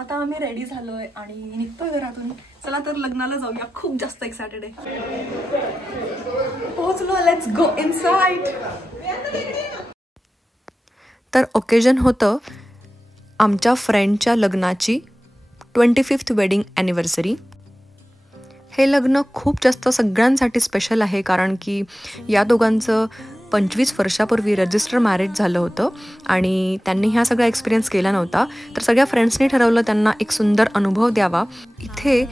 आता आम्ही रेडी झालोय आणि निघतोय घरातून. चला तर लग्नाला जाऊया. खूप जास्त एक्साइटेड आहे. पोहोचलो. Let's go inside. तर ओकेजन होतं आमच्या फ्रेंडच्या लग्नाची 25th वेडिंग ॲनिव्हर्सरी. हे लग्न खूप जास्त सगळ्यांसाठी स्पेशल आहे, कारण की या दोघांचं 25 वर्षापूर्वी रजिस्टर मॅरेज झालं होतं आणि त्यांनी ह्या सगळा एक्सपिरियन्स केला नव्हता. तर सगळ्या फ्रेंड्सनी ठरवलं त्यांना एक सुंदर अनुभव द्यावा. इथे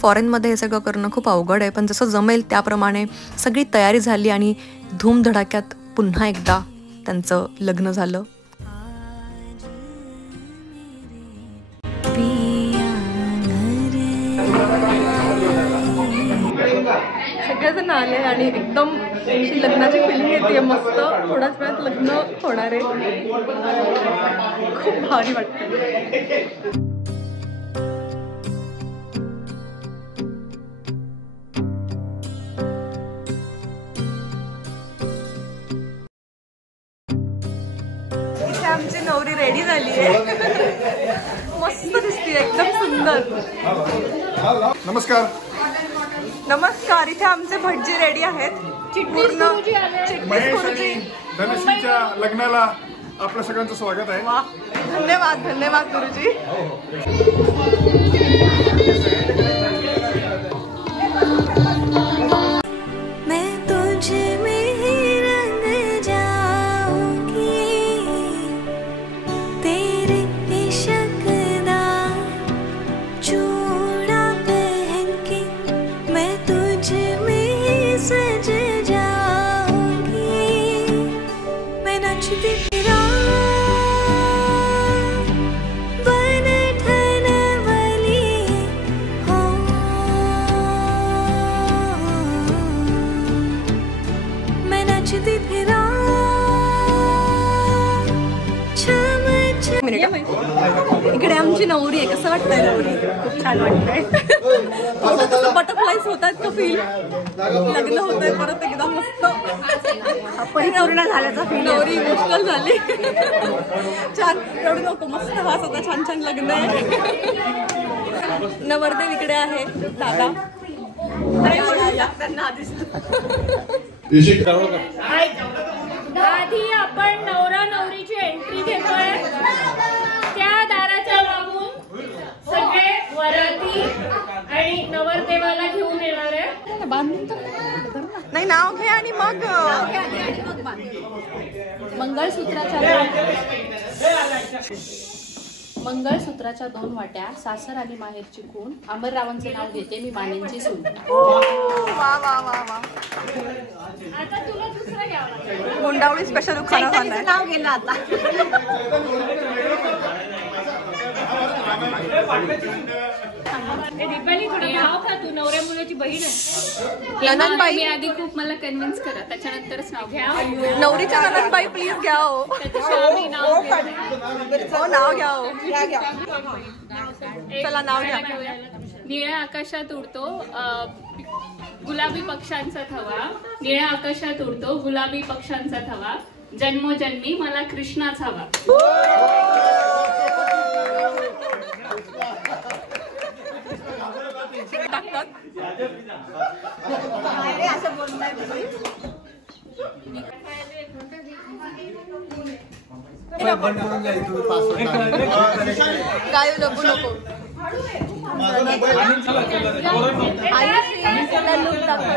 फॉरेनमध्ये हे सगळं करणं खूप अवघड आहे, पण जसं जमेल त्याप्रमाणे सगळी तयारी झाली आणि धूमधडाक्यात पुन्हा एकदा त्यांचं लग्न झालं. सगळेजण आले आणि एकदम अशी लग्नाची फिलिंग येते. मस्त. थोड्याच वेळात लग्न होणार आहे. खूप भारी वाटतं. इथे आमची नवरी रेडी झाली आहे. मस्त दिसते, एकदम सुंदर. नमस्कार. नमस्कार. इथे आमचे भटजी रेडी आहेत. धनश्रीच्या लग्नाला आपल्या सगळ्यांचं स्वागत आहे. वा, धन्यवाद धन्यवाद गुरुजी. इकडे आमची नवरी आहे. कसं वाटतंय नवरी? खूप छान वाटतंय. थोडं बटरफ्लाईज होतात का फील? लग्न होतंय परत एकदम मस्त. परिपूर्ण झाल्याचा फील. नवरी इमोशनल झाली. छान. रडू नको. मस्त हा स्वतः छान छान लग्न आहे. नवरदेव इकडे आहे. दादा आधी आपण नवरा नवरीची एंट्री घेतोय. त्या दाराच्या मागून सगळे वराती आणि नवरदेवाला घेऊन येणार आहे. नाही, नाव घे आणि मग मंगळसूत्राच्या 2 वाट्या, सासर आणि माहेरची खून. अमररावांचं नाव घेते मी, मानेंची सून. वा वा वा वा. आता तुला दुसरं घ्यावं लागेल. गुंडावळी स्पेशल उखाणा झालाय. नाव गेलं आता. दीपाली थोडं नाव का, तू नवऱ्या मुलाची बहीण आहे. ननंदबाई. मी आधी खूप मला कन्व्हिन्स करा, त्याच्यानंतरच नाव घ्या. नवरीच्या ननंदबाई प्लीज घ्या. हो, नाव घ्या. हो, चला नाव घ्या. निळ्या आकाशात उडतो गुलाबी पक्ष्यांचा थवा. निळ्या आकाशात उडतो गुलाबी पक्ष्यांचा थवा. जन्मोजन्मी मला कृष्णाच हवा. असं बोलताय काय लपू नको.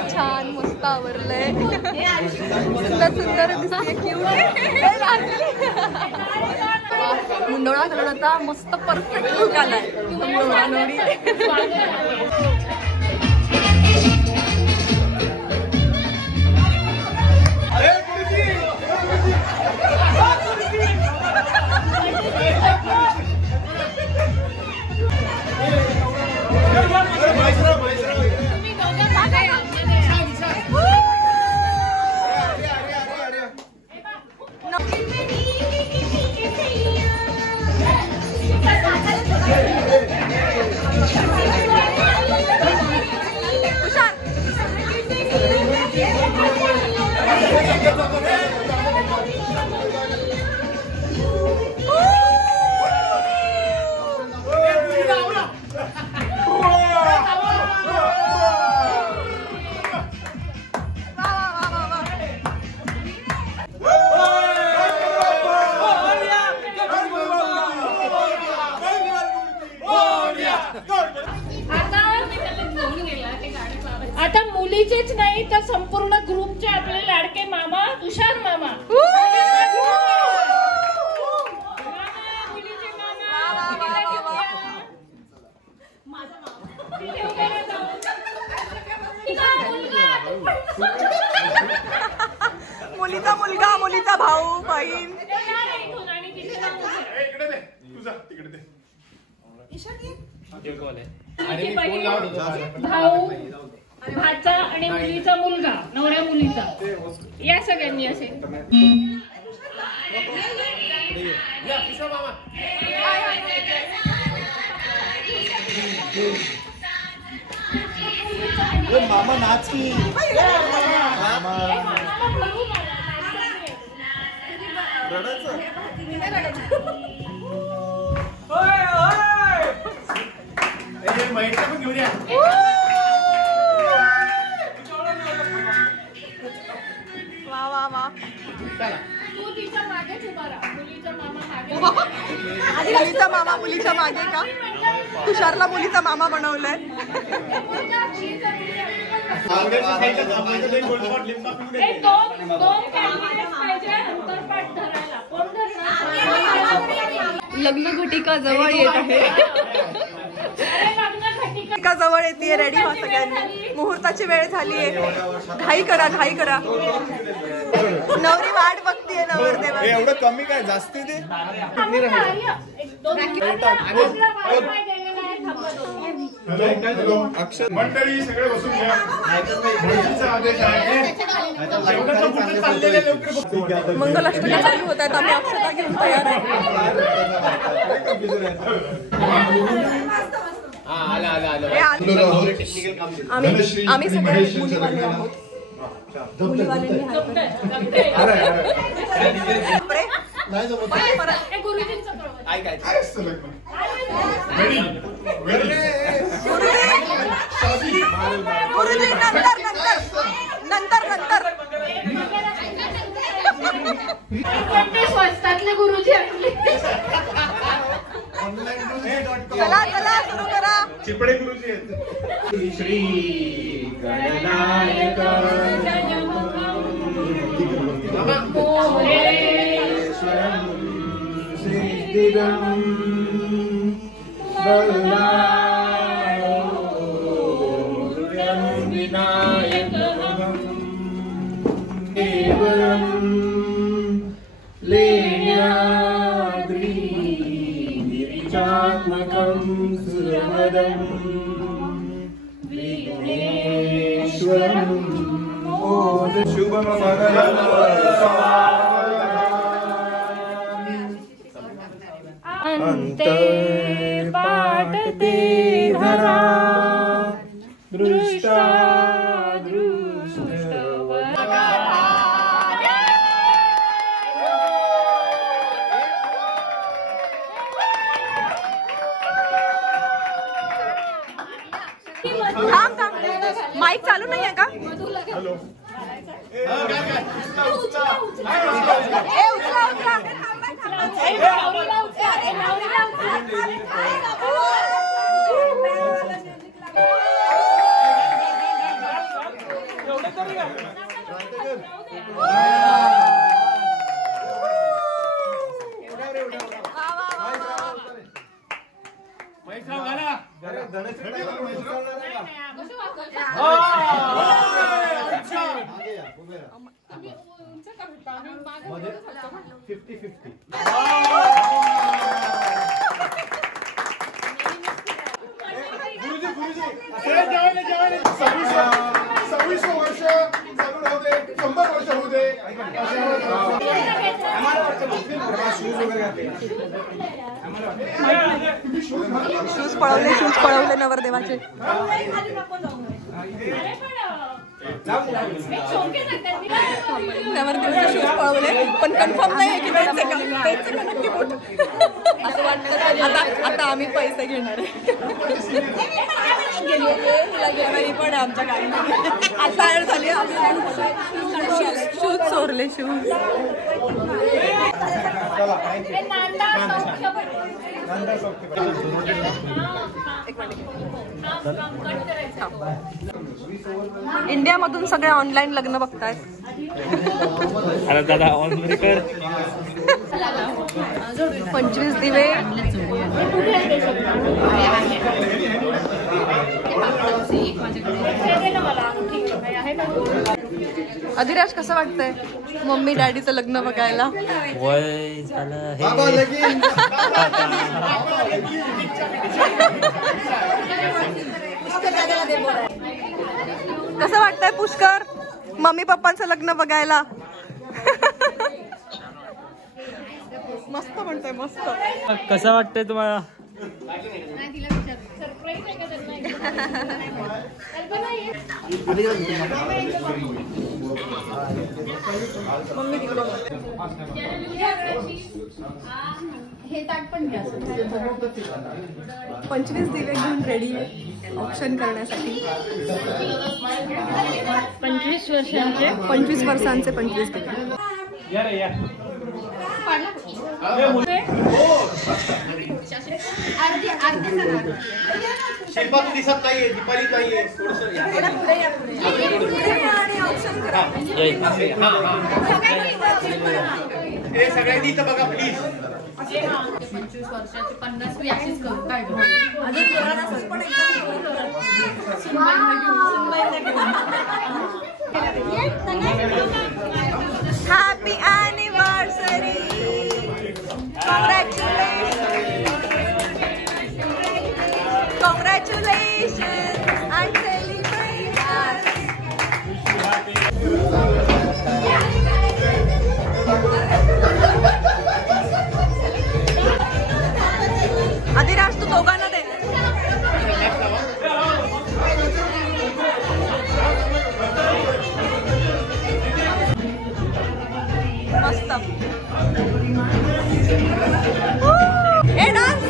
छान मस्त आवरलंय. सुंदर सुंदर दिसते. मुंडोळा घालून आता मस्त परफेक्ट लुक आलाय. मुंडोळा नवरी. आता मुलीचेच नाही तर संपूर्ण ग्रुपचे आपले लाडके मामा तुषार मामा. मुलीचा मुलगा, मुलीचा भाऊ, बहीण. भाऊ, भाचा आणि मुलीचा मुलगा, नवऱ्या मुलीचा, या सगळ्यांनी असे. मामा नाच की घेऊया. वा वा वा. तू तिच्या मागेच उभा राहा. मुलीचा मामा मागे. मुलीचा मामा मुलीच्या मागे का? तुषारला मुलीचा मामा बनवलंय. लग्न घटिका जवळ येत आहे. घटिका जवळ येते. रेडी व्हा सगळ्यांनी. मुहूर्ताची वेळ झालीये. घाई करा, घाई करा. नवरी वाट बघतीये नवरदेवा. एवढं कमी काय जास्ती दे. मंडळी सगळे बसून घ्या. आदेश आहे. मंगलाष्टका चालू होत आहेत. आम्ही अक्षता घेऊन तयार आहे. आम्ही सगळे मुलीवाले आहोत. नंतर स्वस्तातले गुरुजी आपले. चला चला सुरू करा. चिपडे गुरुजी आहेत. श्री गणनायक सिद्धिदं विनायकं केवलं लेण्याद्री गिरिजात्मकं सुरवरं विघ्नेश्वरं शुभमंगलं अंते पाटते धरा दृष्टा माईक चालू नाही आहे का? शूज पळवले नवरदेवाचे. नवरदेवाचे शूज पळवले पण कन्फर्म नाही आहे की द्यायचं का नक्की बोट. असं वाटतं आता आम्ही पैसे घेणार आहे. गेली पण आमच्या गाडीमध्ये आता ऍड झाली. शूज चोरले. शूज इंडियामधून सगळे ऑनलाईन लग्न बघतायत. अरे दादा ऑनलाईन कर. 25 दिवे. अधिराज कसं वाटतंय मम्मी डॅडीचं लग्न बघायला? वय झालं हे. कसं वाटतंय पुष्कर मम्मी पप्पांचं लग्न बघायला? मस्त म्हणतोय मस्त. कसं वाटतंय तुम्हाला? हे ताट पण घ्या. 25 दिवे घेऊन रेडी आहे ऑप्शन करण्यासाठी. 25 वर्षांचे 25 वर्षांचे 25 दिवे. शिल्पा तू दिसत नाहीये, दीपाली नाहीये, हे सगळ्यांनी इथं बघा प्लीज. 25 वर्षाची 50वी अशीच करू काय? Happy anniversary. Congratulations and celebrate us. Adhiraj तू दोघांना दे. मस्त. ए डान्स.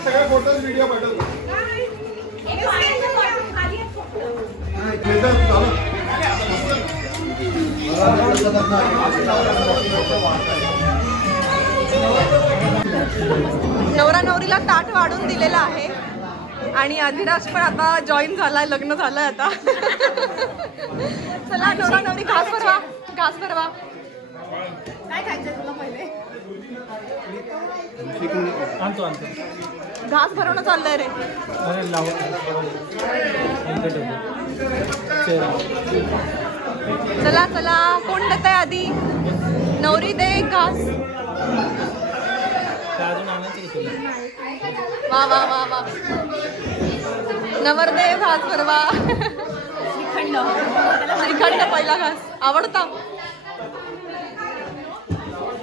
सगळे फोटोज व्हिडिओ पाठवतो. नवरा नवरीला ताट वाढून दिलेला आहे आणि अधिराज पण आता जॉईन झालाय. लग्न झालंय आता. चला नवरा नवरी घास भरवा. घास भरवा. काय खायचंय तुला पहिले? आणतो घास भरवणं चाललंय रे. चला चला कोण देत आहे आधी? नवरी दे एक घास. वा वा वा वा. नवरदेव घास भरवा. श्रीखंड. श्रीखंड पहिला घास आवडता.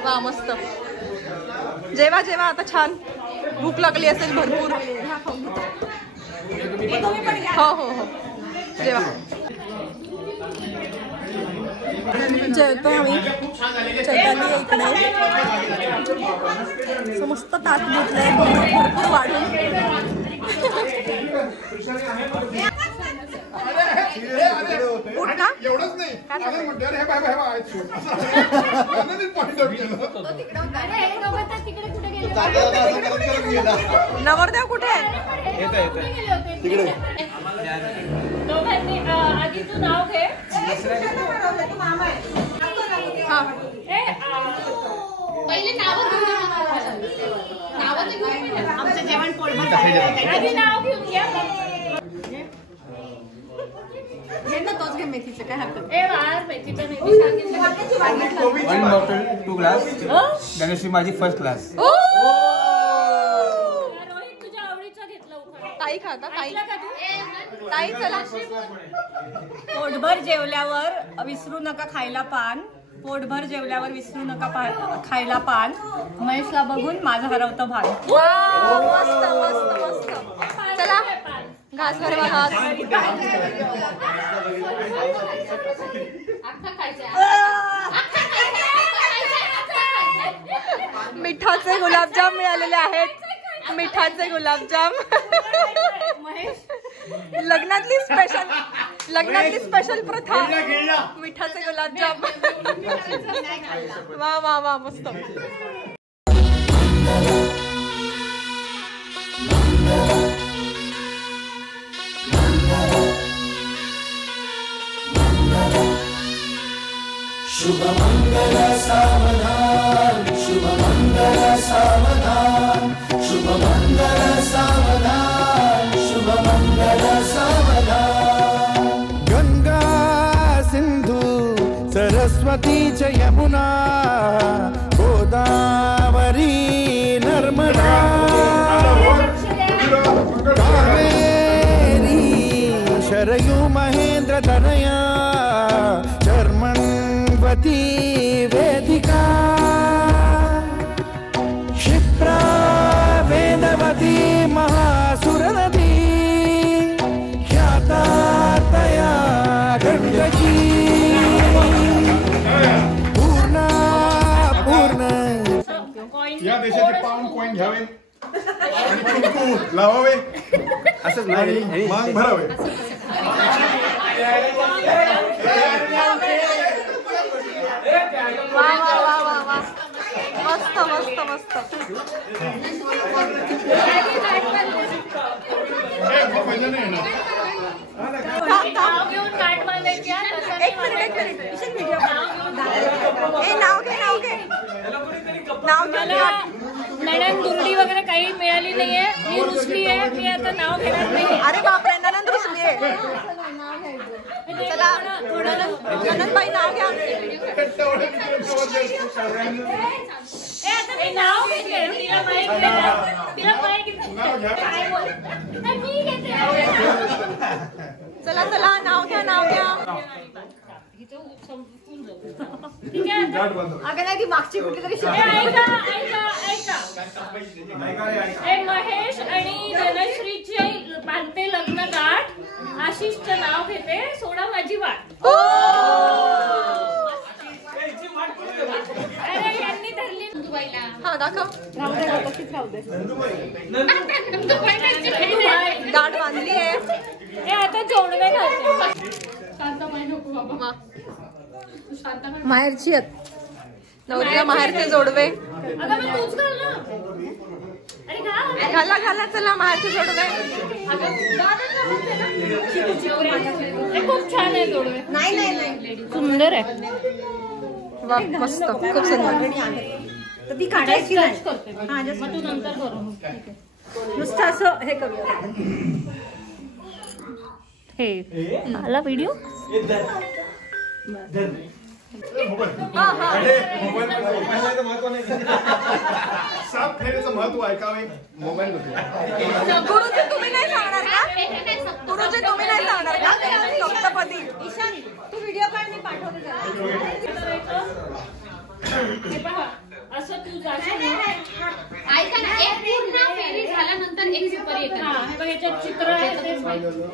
वा मस्त. जेवा जेवा आता छान भूक लागली असेल भरपूर. हो हो हो जेवा. जेवतो आम्ही. चैताली इकडे मस्त ताट घेतलंय भरपूर वाढून. एवढंच नाही अजून म्हणते अरे हे bye bye bye point out केलं. नवरदेव कुठे आहे? दोघांनी आधी तू नाव घे. पहिले नाव आमचं जेवण आधी नाव घेऊन घ्या. घे ना तोच घे मेथीचं काय हरकत. मेथीचं मेथी सांगितलं. 1 bottle 2 glass. गणेशजी माझी फर्स्ट क्लास. रोहित तुझ्या आवडीचं घेतलं उखाणा. ताई खाता ताई ऐकलं का तू? ताई चला. पोटभर जेवल्यावर विसरू नका खायला पान. पोटभर जेवल्यावर विसरू नका खायला पान. महेशला बघून माझं हरवतं भान. मस्त मस्त मस्त. चला घास भरवा हात. मिठाचे गुलाबजाम मिळालेले आहेत. मिठाचे गुलाबजाम. लग्नातली स्पेशल प्रथा मिठाचे गुलाबजाम. वा वा वा मस्त. शुभ मंगल सावधान, शुभ मंगल सावधान, शुभ मंगल सावधान, शुभ मंगल सावधान. गंगा सिंधु सरस्वती च यमुना गोदावरी नर्मदा कावेरी शरयू महेंद्र तनया चर्मण्वती वेदिका क्षिप्रा वेदवती महासुर नदी ख्याता तया गंडकी पूर्णा पूर्ण. या देशाचे पाऊंड कॉइन घ्यावे आणि कुंकू लावावे असंच नाही मांग भरावे. वा वा वा वा वा मस्त मस्त मस्त. पहिलं नाही येणार. नाव घेऊन गाठ बांधायची. एक मिनिट नाव घे नाव घे. नणन दुर्डी वगैरे काही मिळाली नाहीये. मी रुसली आहे. मी आता नाव घेणार नाही. अरे बापरे ननंद रुसली आहे. चला ननंदबाई नाव घ्या. आता मी नाव घेते. तिला माहिती मी घेते. चला नाव घ्या. ठीक आहे. अगं नाही ती मागची कुठली तरी ऐका. महेश आणि धनश्रीचे बांधते लग्न गाठ. आशिषचं नाव घेते. सोडा माझी वाट. अरे यांनी धरली दुबईला. हा दाखव. गाठ गाठ बांधली आहे. आता जोडवे घालते. शांताबाई नको बाबा. माहेरची आहेत. नवरीला माहेरचे जोडवे. अगं मग तूच घाल ना. अरे घाला चला माहेरचे जोडवे. खूप छान आहे जोडवे. नाही सुंदर आहे. वा मस्त खूप सुंदर. तर ती काढायची नाही. मग तू नंतर करू. नुसतं असं हे करूया. हे आला व्हिडिओ. सात फेरीचं महत्व ऐकावे. मोबाईल गुरुजी तुम्ही नाही सांगणार का? गुरुजी तुम्ही नाही सांगणार का? सप्तपदी. ईशान तू व्हिडिओ काढ. मी पाठवते. हे पहा असं तू जाशील ना. ऐका ना. एक पूर्ण फेरी झाल्यानंतर एक सुपारी येते. हा हे बघ याच्यात चित्र आहे.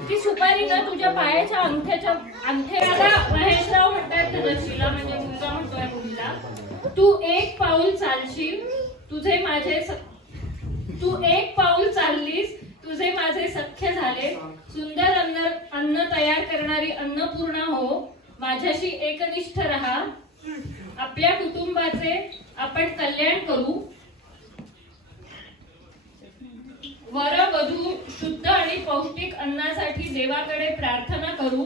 ती सुपारी ना तुझ्या पायाच्या अंगठ्याला महेशराव म्हणतात धनश्रीला म्हणजे मुलगा म्हणतोय मुलीला. तू एक पाऊल चालशील. तू एक पाऊल चाललीस तुझे माझे सख्य झाले, सुंदर अन्न तयार करणारी अन्नपूर्णा हो, माझ्याशी एकनिष्ठ रहा, आपल्या कुटुंबाचे आपण कल्याण करू, वर वधू शुद्ध आणि पौष्टिक अन्नासाठी देवाकडे प्रार्थना करू,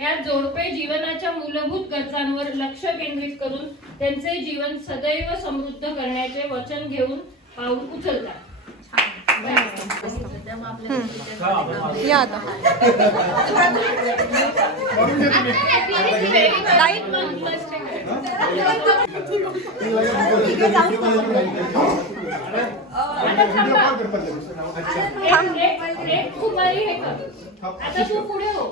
या जोडपे जीवनाच्या मूलभूत गरजांवर लक्ष केंद्रित करून त्यांचे जीवन सदैव समृद्ध करण्याचे वचन घेऊन पाऊल उचलतात. या आता कुमारी हे कर. आता तू पुढे हो.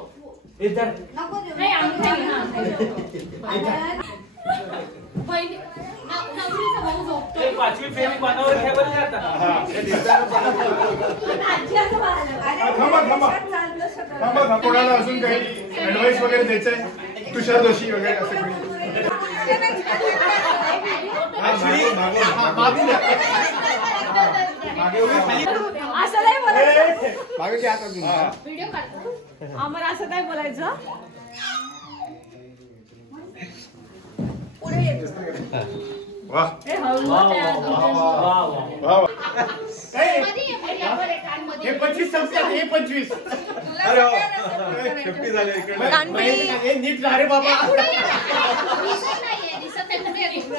नाही आम्ही नवरीचा भाऊ झोपतो. पाचवी फेरी बनावर ठेवली आता. थांबा कोणाला अजून काही ऍडवाइस वगैरे द्यायचंय? तुषार जोशी वगैरे असं कोणी? असं नाही बोलायचं. व्हिडिओ काढतो. आम्हाला असं नाही बोलायचं. वा हे हळू हे 25 संपतात. हे 25 50 झाले इकडे. नीट जा रे बाबा.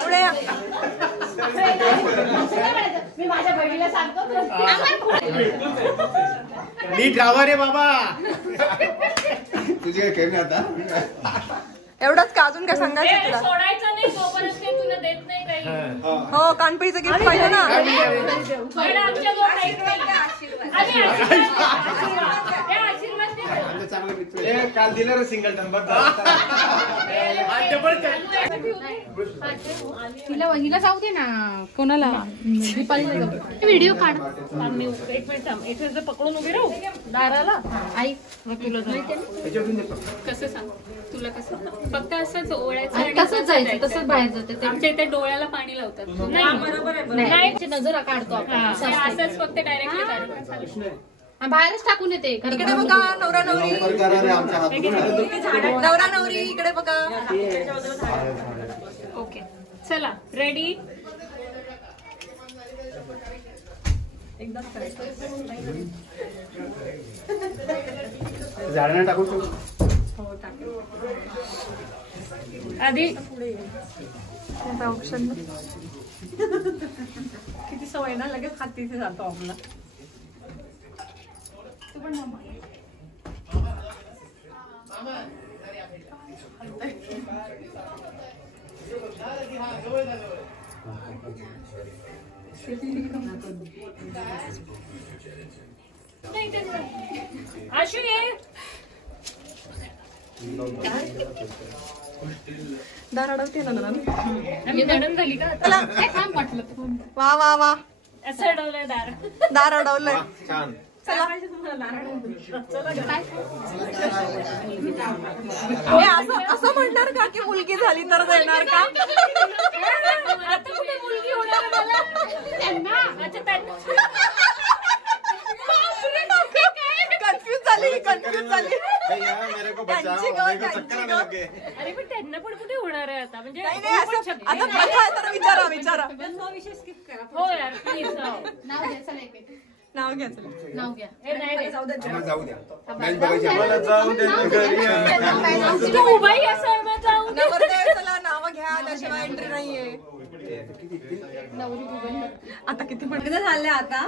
पुढे या. मी माझ्या बहिणीला सांगतो नीट राहा रे बाबा. तुझी काय कमी आता? एवढंच का अजून काय सांगायचं तुला? सोडायचं नाही तोपर्यंत ते तुला देत नाही काही. हो कानपिळीचं गिफ्ट पाहिजे ना. बरं, आमच्या दोन आम्ही आशीर्वाद दे. काल दिलं रे सिंगल टन. हिला जाऊ दे ना. कोणाला? व्हिडिओ काढ. आम्ही एक मिनिट थांब. इथे जर पकडून उभी राहू दाराला. आई तुला कसं सांग? तुला कसं फक्त असंच ओळायचं आणि तसंच जायचं, तसंच बाहेर जाते. आमच्या इथे डोळ्याला पाणी लावतात. नाही नजर काढतो आपण. असंच फक्त डायरेक्टली बाहेरच टाकून येते. इकडे बघा नवरा नवरी. नवरा नवरी इकडे बघा. ओके चला रेडी. झाडांना टाकू आधी ऑप्शन किती सवय ना लगेच हात तिथे जातो आपला. आशू ये. दार अडवते ना. आम्ही दडण झाली का? काय काम म्हटलं? वा वा वा. असं अडवलंय दार. दार अडवलंय. छान. असं म्हणणार का की मुलगी झाली तर देणार का? आता कुठे मुलगी होणार मला? त्यांना कन्फ्युज झाली. अरे पण त्यांना पण कुठे होणार आहे आता? म्हणजे आता प्रथा आहे तर विचारा. हो यार प्लीज. नाव घ्या. चला एक मिनिट. नाव घ्या चला. नाव घ्या. जाऊ द्या. तू उभाही असं जाऊ दे. नवरदेव चला नाव घ्या त्याशिवाय एंट्री नाहीये. आता किती लग्न झाले. आता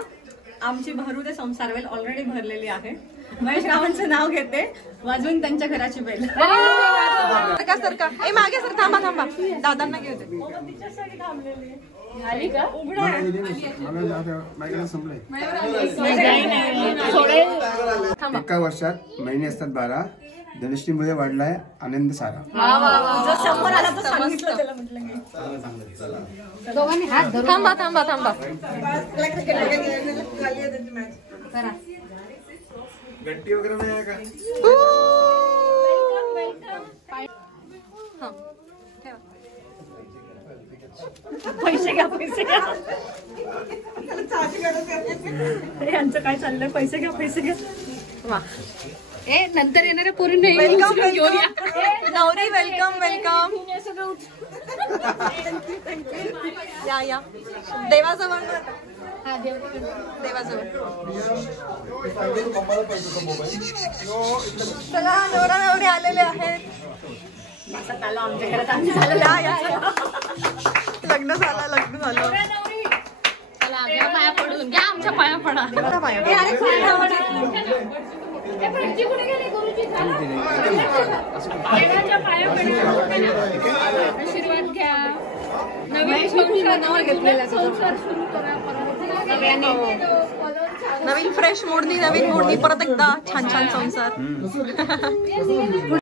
आमची भरू संसार वेल ऑलरेडी भरलेली आहे. महेश रावांचं नाव घेते, वाजवून त्यांच्या घराची बेल. सरका ए मागे सर. थांबा दादांना घेऊ दे. तिच्यासाठी थांबलेली आली का? एका वर्षात महिने असतात 12. धनश्रीमध्ये वाढलाय आनंद सारा. जो समोर आला तो सांगितलं त्याला म्हटलं की दोघांनी हात धरून थांबा. करा. घंटी वगैरे नाही आहे का? पैसे घ्या. यांचं काय चाललंय? पैसे घ्या, पैसे घ्या. वा. ए नंतर येणाऱ्या पोरींना वेलकम घेऊन या. नवरी वेलकम वेलकम. या या देवाजवळ हा, देव. देवाजवळ. चला नवरा नवरी आलेले आहेत. आमच्या घरात आम्ही झालेलं आहे. लग्न झालं लग्न झालं. चला घ्या पाया पडून घ्या, आमच्या पाया पडा. भटजी कुठे गेले? गुरुजी देवाच्या पाया पडा, आशीर्वाद घ्या. नवीन संसार सुरू करा. नवीन फ्रेश मूडनी नवीन मूडनी परत एकदा छान छान संसार.